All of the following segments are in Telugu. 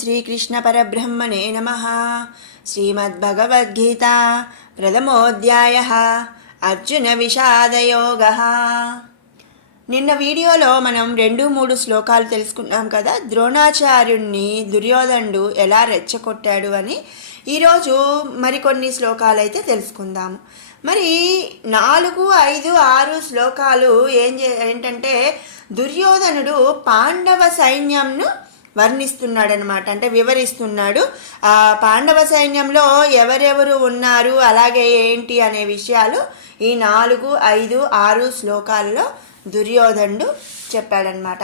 శ్రీకృష్ణ పరబ్రహ్మణే నమః. శ్రీమద్భగవద్గీత ప్రథమోధ్యాయః అర్జున విషాదయోగః. నిన్న వీడియోలో మనం 2-3 శ్లోకాలు తెలుసుకున్నాం కదా, ద్రోణాచార్యుణ్ణి దుర్యోధనుడు ఎలా రెచ్చగొట్టాడు అని. ఈరోజు మరికొన్ని శ్లోకాలు అయితే తెలుసుకుందాము. మరి 4, 5, 6 శ్లోకాలు ఏంటంటే దుర్యోధనుడు పాండవ సైన్యంను వర్ణిస్తున్నాడనమాట, అంటే వివరిస్తున్నాడు. ఆ పాండవ సైన్యంలో ఎవరెవరు ఉన్నారు, అలాగే ఏంటి అనే విషయాలు ఈ 4, 5, 6 శ్లోకాల్లో దుర్యోధనుడు చెప్పాడనమాట.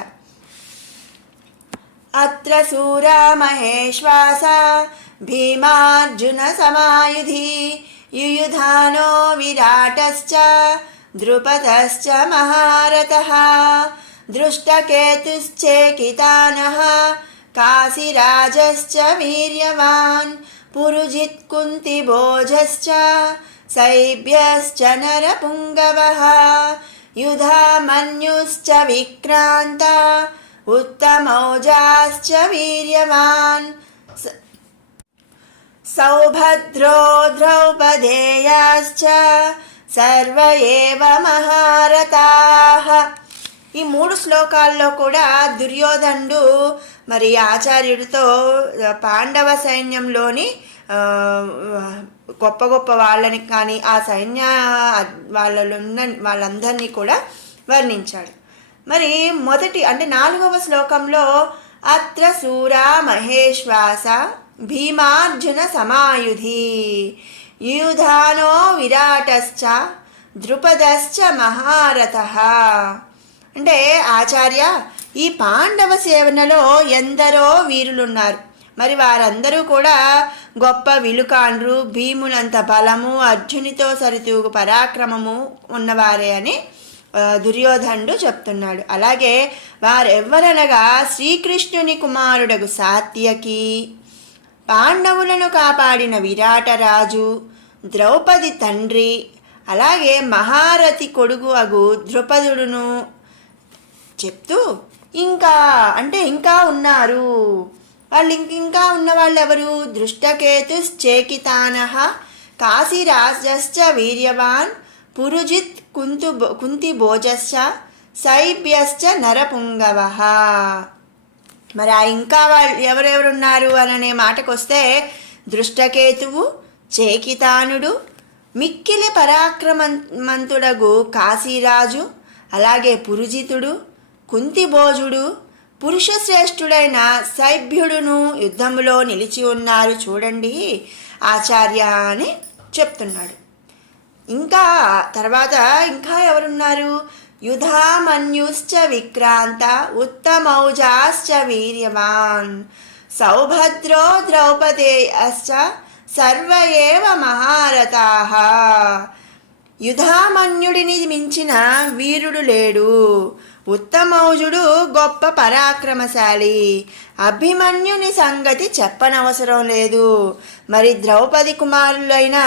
అత్ర శూరా మహేశ్వాస భీమార్జున సమాయుధి యుయుధానో విరాటశ్చ ద్రుపదశ్చ మహారథః దృష్టకేతుశ్చేకితానః కాశీరాజశ్చ వీర్యవాన్ పురుజిత్ కుంతిభోజశ్చ శైబ్యశ్చ నరపుంగవః యుధామన్యుశ్చ విక్రాంత ఉత్తమౌజాశ్చ వీర్యవాన్ సౌభద్రో ద్రౌపదేయాశ్చ సర్వ ఏవ మహారథాః. ఈ 3 శ్లోకాల్లో కూడా దుర్యోధనుడు మరి ఆచార్యుడితో పాండవ సైన్యంలోని గొప్ప గొప్ప వాళ్ళని కానీ ఆ సైన్య వాళ్ళందరినీ కూడా వర్ణించాడు. మరి మొదటి అంటే 4వ శ్లోకంలో అత్ర శూరా మహేశ్వాస భీమార్జున సమాయుధి యుయుధానో విరాటశ్చ ద్రుపదశ్చ మహారథః. అంటే ఆచార్య, ఈ పాండవ సేవనలో ఎందరో వీరులున్నారు, మరి వారందరూ కూడా గొప్ప విలుకాండ్రు, భీమునంత బలము, అర్జునితో సరితూగు పరాక్రమము ఉన్నవారే అని దుర్యోధనుడు చెప్తున్నాడు. అలాగే వారెవ్వరనగా శ్రీకృష్ణుని కుమారుడగు సాత్యకి, పాండవులను కాపాడిన విరాటరాజు, ద్రౌపది తండ్రి, అలాగే మహారథి కొడుకు అగు ద్రుపదుడును చెప్తూ ఇంకా ఉన్నారు. వాళ్ళు ఇంకా ఉన్న వాళ్ళు ఎవరు? దృష్టకేతుశ్చేకితానః కాశీరాజశ్చ వీర్యవాన్ పురుజిత్ కుంతిభోజశ్చ శైబ్యశ్చ నరపుంగవః. మరి ఆ ఇంకా వాళ్ళు ఎవరెవరున్నారు అననే మాటకొస్తే దృష్టకేతువు, చేకితానుడు, మిక్కిలి పరాక్రమవంతుడగు కాశీరాజు, అలాగే పురుజితుడు, కుంతిభోజుడు, పురుషశ్రేష్ఠుడైన శైభ్యుడును యుద్ధములో నిలిచి ఉన్నారు చూడండి ఆచార్య అని చెప్తున్నాడు. ఇంకా తర్వాత ఇంకా ఎవరున్నారు? యుధామన్యుశ్చ విక్రాంత ఉత్తమౌజాశ్చ వీర్యవాన్ సౌభద్రో ద్రౌపదేయశ్చ సర్వ ఏవ మహారథాః. యుధామన్యుడిని మించిన వీరుడు లేడు, ఉత్తమౌజుడు గొప్ప పరాక్రమశాలి, అభిమన్యుని సంగతి చెప్పనవసరం లేదు. మరి ద్రౌపది కుమారులైన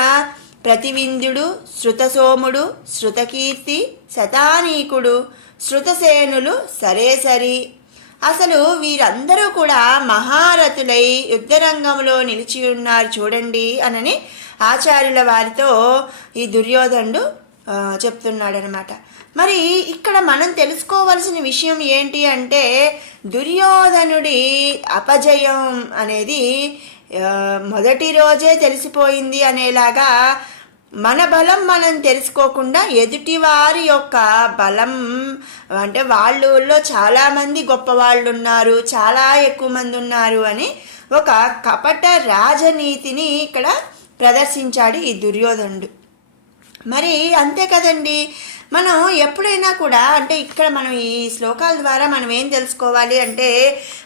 ప్రతివింధ్యుడు, శృతసోముడు, శృతకీర్తి, శతానీకుడు, శృతసేనులు సరేసరి. అసలు వీరందరూ కూడా మహారథులై యుద్ధరంగంలో నిలిచి ఉన్నారు చూడండి అనని ఆచార్యుల వారితో ఈ దుర్యోధనుడు చెప్తున్నాడనమాట. మరి ఇక్కడ మనం తెలుసుకోవలసిన విషయం ఏంటి అంటే దుర్యోధనుడి అపజయం అనేది మొదటి రోజే తెలిసిపోయింది అనేలాగా మన బలం మనం తెలుసుకోకుండా ఎదుటివారి యొక్క బలం, అంటే వాళ్ళలో చాలామంది గొప్ప వాళ్ళు ఉన్నారు, చాలా ఎక్కువ మంది ఉన్నారు అని ఒక కపట రాజనీతిని ఇక్కడ ప్రదర్శించాడు ఈ దుర్యోధనుడు. మరి అంతే కదండి, మనం ఎప్పుడైనా కూడా అంటే ఇక్కడ మనం ఈ శ్లోకాల ద్వారా మనం ఏం తెలుసుకోవాలి అంటే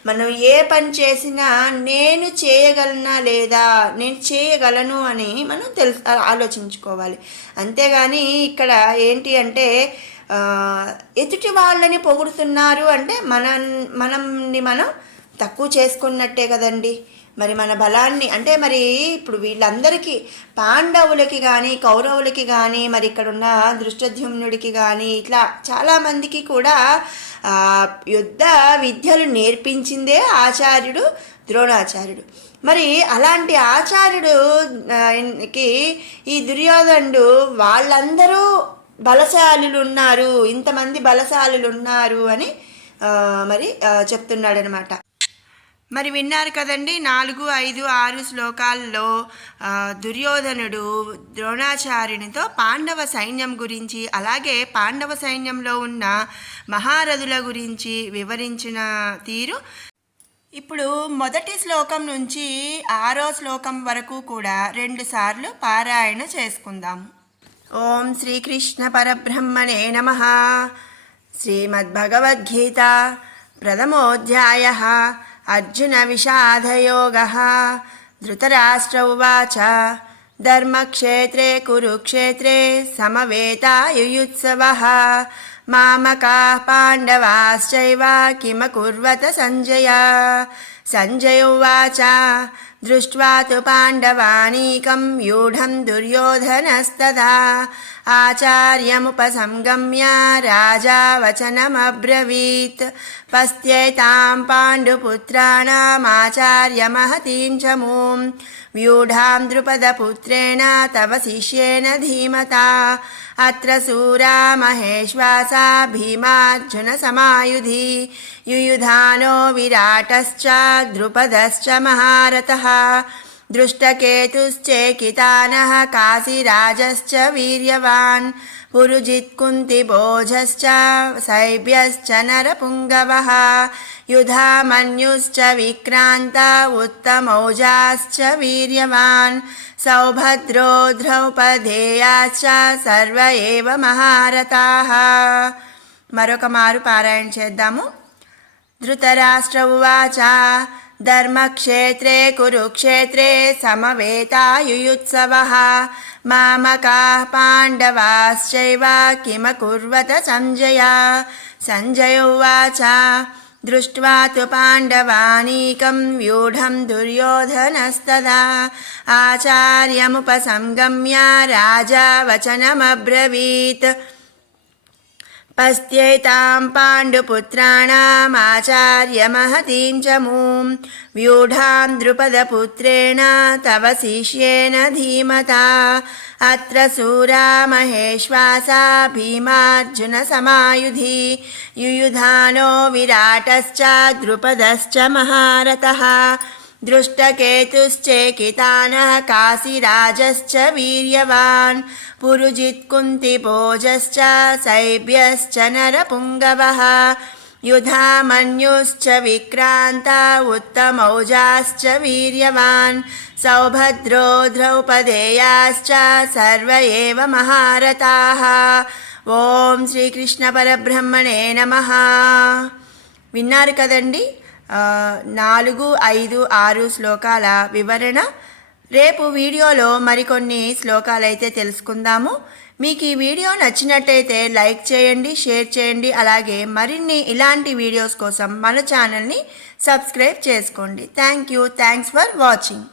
మనం ఏ పని చేసినా నేను చేయగలనా లేదా, నేను చేయగలను అని మనం ఆలోచించుకోవాలి. అంతేగాని ఇక్కడ ఏంటి అంటే ఎదుటి వాళ్ళని పొగుడుతున్నారు అంటే మనల్ని మనం తక్కువ చేసుకున్నట్టే కదండి. మరి మన బలాన్ని అంటే మరి ఇప్పుడు వీళ్ళందరికీ పాండవులకి కానీ కౌరవులకి కానీ మరి ఇక్కడున్న దృష్టద్యుమ్నుడికి కానీ ఇట్లా చాలామందికి కూడా యుద్ధ విద్యలు నేర్పించిందే ఆచార్యుడు ద్రోణాచార్యుడు. మరి అలాంటి ఆచార్యుడు కి ఈ దుర్యోధనుడు వాళ్ళందరూ బలశాలులు ఉన్నారు, ఇంతమంది బలశాలులు ఉన్నారు అని మరి చెప్తున్నాడనమాట. మరి విన్నారు కదండి, 4, 5, 6 శ్లోకాల్లో దుర్యోధనుడు ద్రోణాచార్యునితో పాండవ సైన్యం గురించి, అలాగే పాండవ సైన్యంలో ఉన్న మహారథుల గురించి వివరించిన తీరు. ఇప్పుడు మొదటి శ్లోకం నుంచి 6వ శ్లోకం వరకు కూడా 2 సార్లు పారాయణ చేసుకుందాం. ఓం శ్రీకృష్ణ పరబ్రహ్మణే నమః. శ్రీమద్భగవద్గీత ప్రథమోऽధ్యాయः. అర్జున విషాదయోగः. ధృతరాష్ట్ర ఉవాచ ధర్మక్షేత్రే కురుక్షేత్రే సమవేతాయుయుత్సవः. మామకాః పాండవాశ్చైవ కిమకుర్వత సంజయ. సంజయ ఉవాచ దృష్ట్వా తు పాండవానీకం వ్యూఢం దుర్యోధనస్తదా. ఆచార్యముపసంగమ్య రాజా వచనమబ్రవీత్. పశ్యేతాం పాండుపుత్రాణమాచార్యమహతీం చ మూం. వ్యూఢాం ద్రుపదపుత్రేణ తవ శిష్యేన ధీమతా. అత్ర శూరా మహేశ్వాసా భీమార్జున సమాయుధి. యుయుధానో విరాటశ్చ ద్రుపదశ్చ మహారథః. దృష్టకేతుశ్చేకితానః కాశీరాజశ్చ వీర్యవాన్. పురుజిత్కుంతిభోజశ్చ శైబ్యశ్చ నరపుంగవః. యుధామన్యుశ్చ విక్రాంత ఉత్తమౌజాశ్చ వీర్యవాన్. సౌభద్రో ద్రౌపదేయాశ్చ సర్వ ఏవ మహారథాః. మరొక మారు పారాయణ చేద్దాము. ధృతరాష్ట్ర ఉవాచ ధర్మక్షేత్రే కురుక్షేత్రే సమవేతాయుయుత్సవः. మామకాః పాండవాశ్చైవ కిమకుర్వత సంజయ. సంజయ ఉవాచ దృష్ట్వా తు పాండవానీకం వ్యూఢం దుర్యోధనస్తదా. ఆచార్యముపసంగమ్య రాజా వచనమబ్రవీత్. పశ్యేతాం పాండుపుత్రాణమాచార్యమహతీం చ మూం. వ్యూఢాం ద్రుపదపుత్రేణ తవ శిష్యేన ధీమతా. అత్ర శూరా మహేశ్వాసా భీమార్జున సమాయుధి. యుయుధానో విరాటశ్చ ద్రుపదశ్చ మహారథః. దృష్టకేతుశ్చేకితానః కాశీరాజశ్చ వీర్యవాన్. పురుజిత్కుంతిభోజశ్చ శైబ్యశ్చ నరపుంగవః. యుధామన్యుశ్చ విక్రాంత ఉత్తమౌజాశ్చ వీర్యవాన్. సౌభద్రో ద్రౌపదేయాశ్చ సర్వ ఏవ మహారథాః. ఓం శ్రీకృష్ణ పరబ్రహ్మణే నమః. విన్నారు కదండి 4, 5, 6 శ్లోకాల వివరణ. రేపు వీడియోలో మరికొన్ని శ్లోకాలైతే తెలుసుకుందాము. మీకు ఈ వీడియో నచ్చినట్టయితే లైక్ చేయండి, షేర్ చేయండి. అలాగే మరిన్ని ఇలాంటి వీడియోస్ కోసం మన ఛానల్ని సబ్స్క్రైబ్ చేసుకోండి. Thanks for watching.